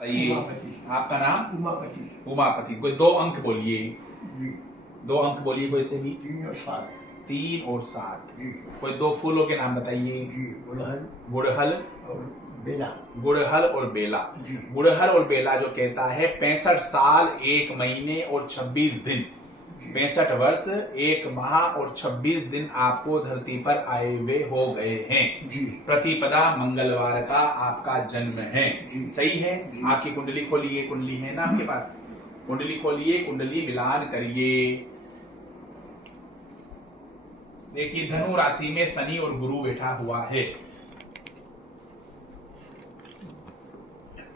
बताइए। उमापति। आपका नाम? उमापति। उमापति। कोई दो अंक बोलिए। जी। दो अंक बोलिए कोई से भी। 3 और 7। 3 और 7। जी। कोई दो फूलों के नाम बताइए। जी। गुड़हल गुड़हल और बेला। गुड़हल और बेला। जी। गुड़हल और बेला जो कहता है 65 साल 1 महीने और 26 दिन, 65 वर्ष 1 माह और 26 दिन आपको धरती पर आए हुए हो गए हैं। जी। प्रतिपदा मंगलवार का आपका जन्म है। जी। सही है जी। आपकी कुंडली खोलिए। कुंडली है ना आपके पास? कुंडली खोलिए, कुंडली मिलान करिए। देखिए धनु राशि में शनि और गुरु बैठा हुआ है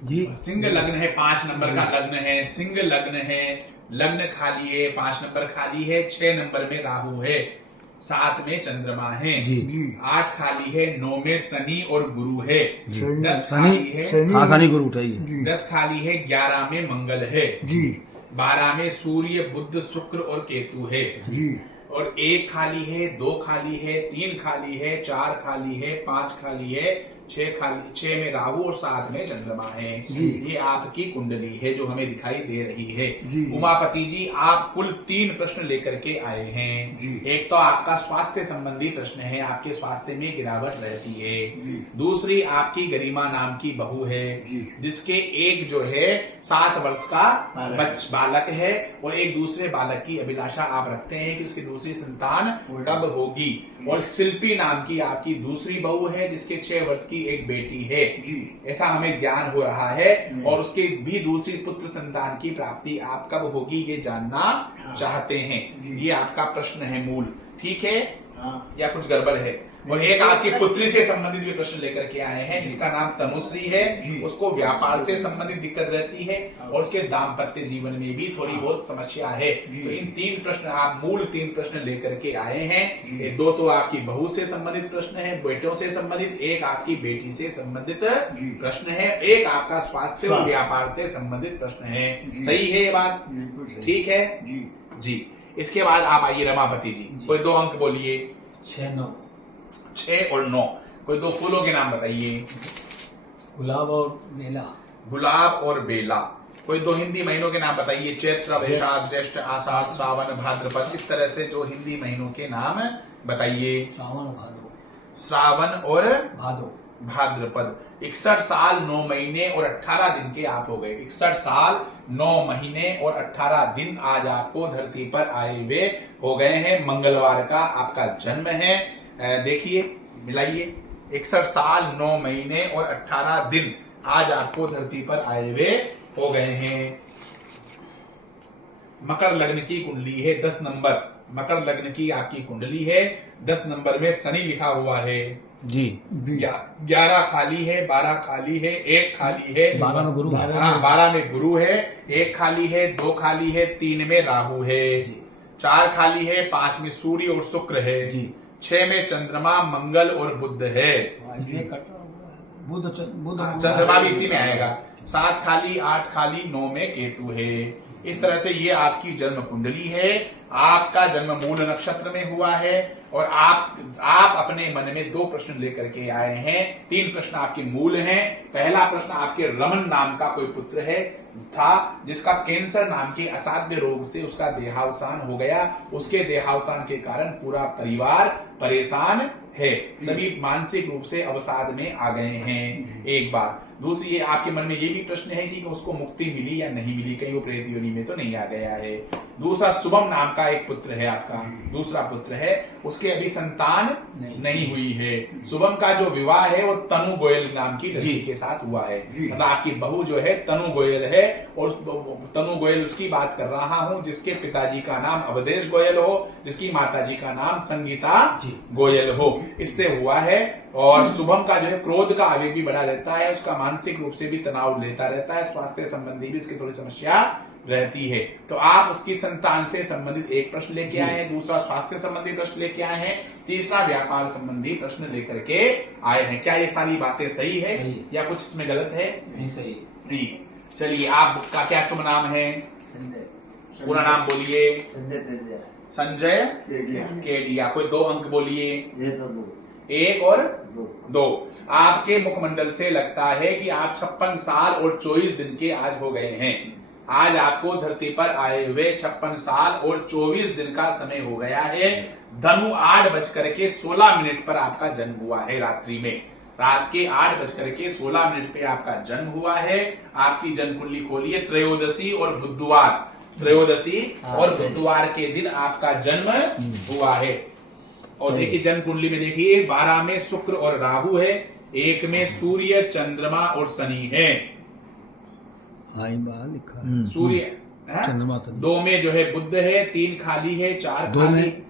जी। सिंह लग्न है, 5 नंबर का लग्न है। सिंह लग्न है, लग्न खाली है, 5 नंबर खाली है। 6 नंबर में राहु है, 7 में चंद्रमा है। जी। 8 खाली है, 9 में शनि और गुरु है। 10 शनि खाली है, हाँ शनि गुरु उठाइए। 10 खाली है, 11 में मंगल है। जी। 12 में सूर्य बुध शुक्र और केतु है। जी। और 1 खाली है, 2 खाली है, 3 खाली है, 4 खाली है, 5 खाली है, 6 में राहु और 7 में चंद्रमा है। ये आपकी कुंडली है जो हमें दिखाई दे रही है। उमापति जी आप कुल 3 प्रश्न लेकर के आए हैं। एक तो आपका स्वास्थ्य संबंधी प्रश्न है, आपके स्वास्थ्य में गिरावट रहती है। दूसरी आपकी गरिमा नाम की बहू है जिसके एक जो है 7 वर्ष का बालक है और एक दूसरे बालक की अभिलाषा आप रखते हैं कि उसकी दूसरी संतान कब होगी। और शिल्पी नाम की आपकी दूसरी बहू है जिसके 6 वर्ष की एक बेटी है। ऐसा हमें ज्ञान हो रहा है। और उसके भी दूसरी पुत्र संतान की प्राप्ति आप कब होगी ये जानना चाहते हैं। ये आपका प्रश्न है मूल, ठीक है या कुछ गड़बड़ है? और एक आपकी पुत्री से संबंधित भी प्रश्न लेकर के आए हैं जिसका नाम तनुश्री है। उसको व्यापार से संबंधित दिक्कत रहती है और उसके दाम्पत्य जीवन में भी थोड़ी बहुत समस्या है। तो इन 3 प्रश्न आप मूल 3 प्रश्न लेकर के आए हैं। 2 तो आपकी बहू से संबंधित प्रश्न है, बेटों से संबंधित, एक आपकी बेटी से संबंधित प्रश्न है, एक आपका स्वास्थ्य और व्यापार से संबंधित प्रश्न है। सही है ये बात? ठीक है जी। इसके बाद आप आइए रमापति जी, कोई 2 अंक बोलिए। 6 और 9। कोई 2 फूलों के नाम बताइए। गुलाब और बेला। गुलाब और बेला। कोई 2 हिंदी महीनों के नाम बताइए। चैत्र, वैशाख, ज्येष्ठ, आषाढ़, श्रावण, भाद्रपद। इस तरह से जो हिंदी महीनों के नाम बताइए। श्रावण और भाद्रपद। 61 साल 9 महीने और 18 दिन के आप हो गए। 61 साल 9 महीने और 18 दिन आज आपको धरती पर आए हुए हो गए हैं। मंगलवार का आपका जन्म है। देखिए मिलाइए, 61 साल 9 महीने और 18 दिन आज आपको धरती पर आए हुए हो गए हैं। मकर लग्न की कुंडली है, 10 नंबर मकर लग्न की आपकी कुंडली है। 10 नंबर में शनि लिखा हुआ है जी। 11 खाली है, 12 खाली है, 1 खाली है, 12 में गुरु। 12 में गुरु है, 1 खाली है, 2 खाली है, 3 में राहु है, 4 खाली है, 5 में सूर्य और शुक्र है, 6 में चंद्रमा मंगल और बुध है। चंद्रमा भी इसी में आएगा। 7 खाली, 8 खाली, 9 में केतु है। इस तरह से ये आपकी जन्म कुंडली है। आपका जन्म मूल नक्षत्र में हुआ है और आप अपने मन में 2 प्रश्न लेकर के आए हैं। 3 प्रश्न आपके मूल हैं। पहला प्रश्न आपके रमन नाम का कोई पुत्र है था जिसका कैंसर नाम के असाध्य रोग से उसका देहावसान हो गया। उसके देहावसान के कारण पूरा परिवार परेशान है, सभी मानसिक रूप से अवसाद में आ गए हैं। एक बात। दूसरी ये आपके मन में ये भी प्रश्न है कि उसको मुक्ति मिली या नहीं मिली, कहीं वो प्रेत योनि में तो नहीं आ गया है। दूसरा शुभम नाम का एक पुत्र है आपका, दूसरा पुत्र है, उसके अभी संतान नहीं हुई है। शुभम का जो विवाह है वो तनु गोयल नाम की लड़की के साथ हुआ है। मतलब आपकी बहू जो है तनु गोयल है और तनु गोयल उसकी बात कर रहा हूं जिसके पिताजी का नाम अवधेश गोयल हो, जिसकी माताजी का नाम संगीता गोयल हो, इससे हुआ है। और शुभम का जो है क्रोध का आवेग भी बढ़ा रहता है, उसका मानसिक रूप से भी तनाव लेता रहता है, स्वास्थ्य संबंधी भी उसकी थोड़ी समस्या रहती है। तो आप उसकी संतान से संबंधित एक प्रश्न लेके आए हैं, दूसरा स्वास्थ्य संबंधी प्रश्न लेके आए हैं, तीसरा व्यापार संबंधी प्रश्न लेकर के आए हैं। क्या ये सारी बातें सही है या कुछ इसमें गलत है? नहीं सही नहीं। चलिए आपका क्या शुभ नाम है? पूरा नाम बोलिए। संजय केडिया। कोई 2 अंक बोलिए। 1 और 2। आपके मुखमंडल से लगता है कि आप 56 साल और 24 दिन के आज हो गए हैं। आज आपको धरती पर आए हुए 56 साल और 24 दिन का समय हो गया है। धनु 8:16 पर आपका जन्म हुआ है। रात्रि में रात के 8:16 पे आपका जन्म हुआ है। आपकी जन्म कुंडली खोलिए। त्रयोदशी और बुधवार के दिन आपका जन्म हुआ है। और देखिए जन्म कुंडली में देखिए 12 में शुक्र और राहु है, 1 में सूर्य, चंद्रमा और शनि है। आई बाल लिखा है सूर्य है? चंद्रमा शनि। 2 में जो है बुध है, 3 खाली है, 4 दो खाली। में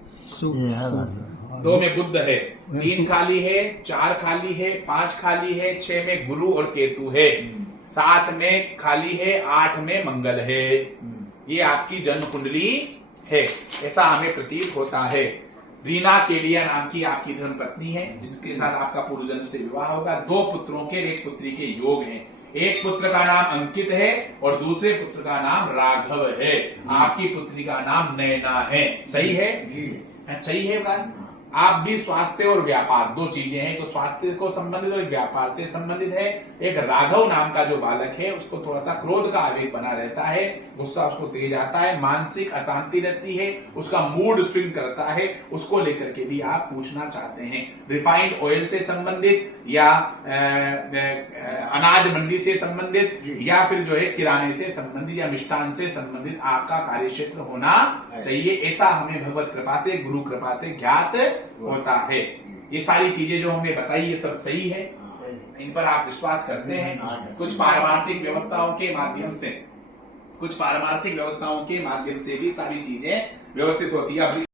2 में बुध है, 3 खाली है, 4 खाली है, 5 खाली है, 6 में गुरु और केतु है, 7 में खाली है, 8 में मंगल है। ये आपकी जन्म कुंडली है, ऐसा हमें प्रतीत होता है। रीना केलिया नाम की आपकी धर्मपत्नी है, जिसके साथ आपका पूर्व जन्म से विवाह होगा। 2 पुत्रों के, 1 पुत्री के योग हैं। एक पुत्र का नाम अंकित है और दूसरे पुत्र का नाम राघव है। आपकी पुत्री का नाम नैना है। सही है जी। सही है बात। आप भी स्वास्थ्य और व्यापार 2 चीजें हैं, तो स्वास्थ्य को संबंधित और व्यापार से संबंधित है। एक राघव नाम का जो बालक है उसको थोड़ा सा क्रोध का आवेग बना रहता है, गुस्सा उसको तेज आता है, मानसिक अशांति रहती है, उसका मूड स्विंग करता है। उसको लेकर के भी आप पूछना चाहते हैं। रिफाइंड ऑयल से संबंधित या अनाज मंडी से संबंधित या फिर जो है किराने से संबंधित या मिष्ठान से संबंधित आपका कार्य क्षेत्र होना चाहिए। ऐसा हमें भगवत कृपा से, गुरु कृपा से ज्ञात होता है। ये सारी चीजें जो हमने बताई ये सब सही है, इन पर आप विश्वास करते हैं। कुछ पारमार्थिक व्यवस्थाओं के माध्यम से भी सारी चीजें व्यवस्थित होती है।